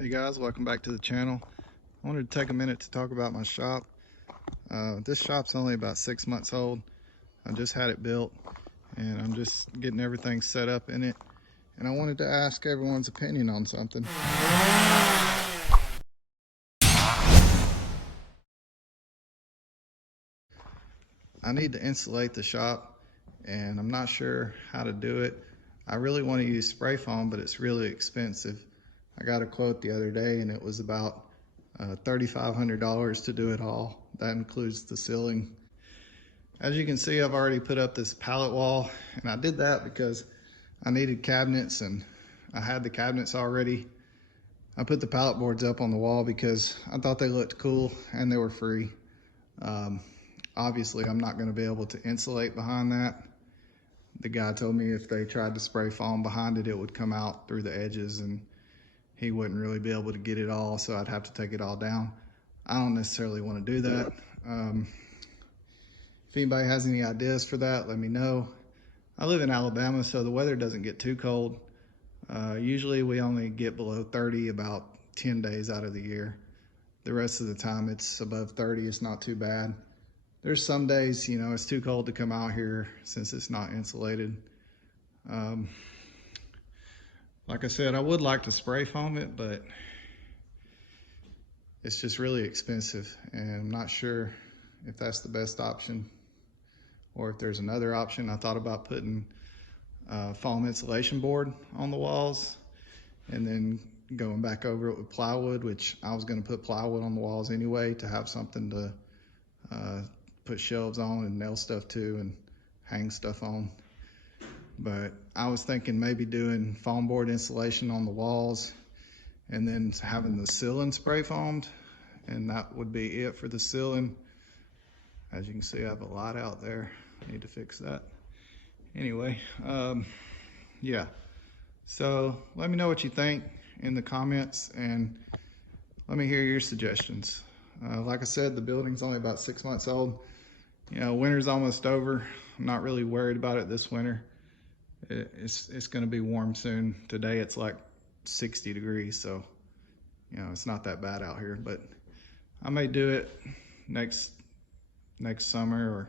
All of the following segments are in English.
Hey guys, welcome back to the channel. I wanted to take a minute to talk about my shop. This shop's only about 6 months old. I just had it built and I'm just getting everything set up in it. And I wanted to ask everyone's opinion on something. I need to insulate the shop and I'm not sure how to do it. I really want to use spray foam, but it's really expensive. I got a quote the other day and it was about $3,500 to do it all. That includes the ceiling. As you can see, I've already put up this pallet wall, and I did that because I needed cabinets and I had the cabinets already. I put the pallet boards up on the wall because I thought they looked cool and they were free. Obviously, I'm not going to be able to insulate behind that. The guy told me if they tried to spray foam behind it, it would come out through the edges and he wouldn't really be able to get it all, so I'd have to take it all down. I don't necessarily want to do that. If anybody has any ideas for that, let me know. I live in Alabama, so the weather doesn't get too cold. Usually we only get below 30 about 10 days out of the year. The rest of the time it's above 30, it's not too bad. There's some days, you know, it's too cold to come out here since it's not insulated. Like I said, I would like to spray foam it, but it's just really expensive and I'm not sure if that's the best option or if there's another option. I thought about putting foam insulation board on the walls and then going back over it with plywood, which I was going to put plywood on the walls anyway to have something to put shelves on and nail stuff to and hang stuff on. But I was thinking maybe doing foam board insulation on the walls and then having the ceiling spray foamed, and that would be it for the ceiling. As you can see, I have a lot out there. I need to fix that. Anyway, yeah. So let me know what you think in the comments and let me hear your suggestions. Like I said, the building's only about 6 months old. You know, winter's almost over. I'm not really worried about it this winter. It's going to be warm soon. Today it's like 60 degrees, so you know it's not that bad out here. But I may do it next summer or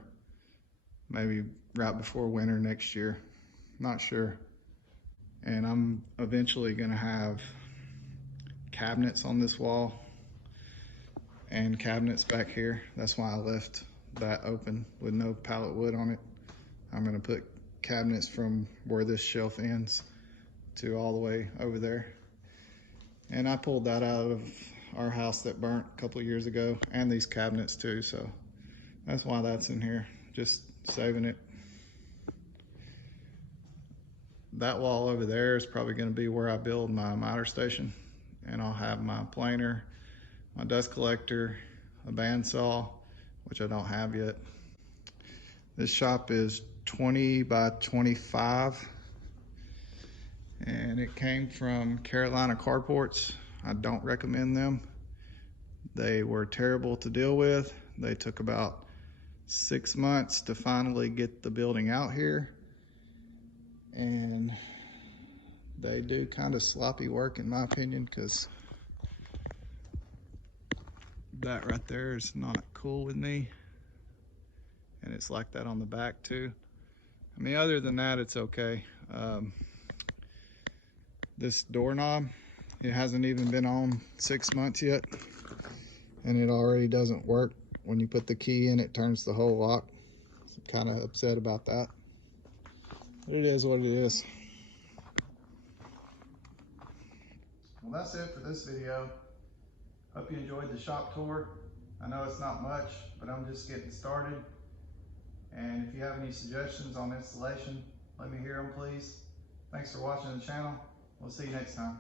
maybe right before winter next year. Not sure. And I'm eventually going to have cabinets on this wall and cabinets back here. That's why I left that open with no pallet wood on it. I'm going to put cabinets from where this shelf ends to all the way over there. And I pulled that out of our house that burnt a couple of years ago, and these cabinets too, so that's why that's in here, just saving it. That wall over there is probably going to be where I build my miter station, and I'll have my planer, my dust collector, a bandsaw, which I don't have yet. This shop is 20 by 25 and it came from Carolina Carports. I don't recommend them. They were terrible to deal with. They took about 6 months to finally get the building out here, and they do kind of sloppy work in my opinion, because that right there is not cool with me, and it's like that on the back too. I mean, other than that, it's okay. This doorknob, it hasn't even been on 6 months yet, and it already doesn't work. When you put the key in, it turns the whole lock. So I'm kind of upset about that. But it is what it is. Well, that's it for this video. Hope you enjoyed the shop tour. I know it's not much, but I'm just getting started. And if you have any suggestions on installation, let me hear them, please. Thanks for watching the channel. We'll see you next time.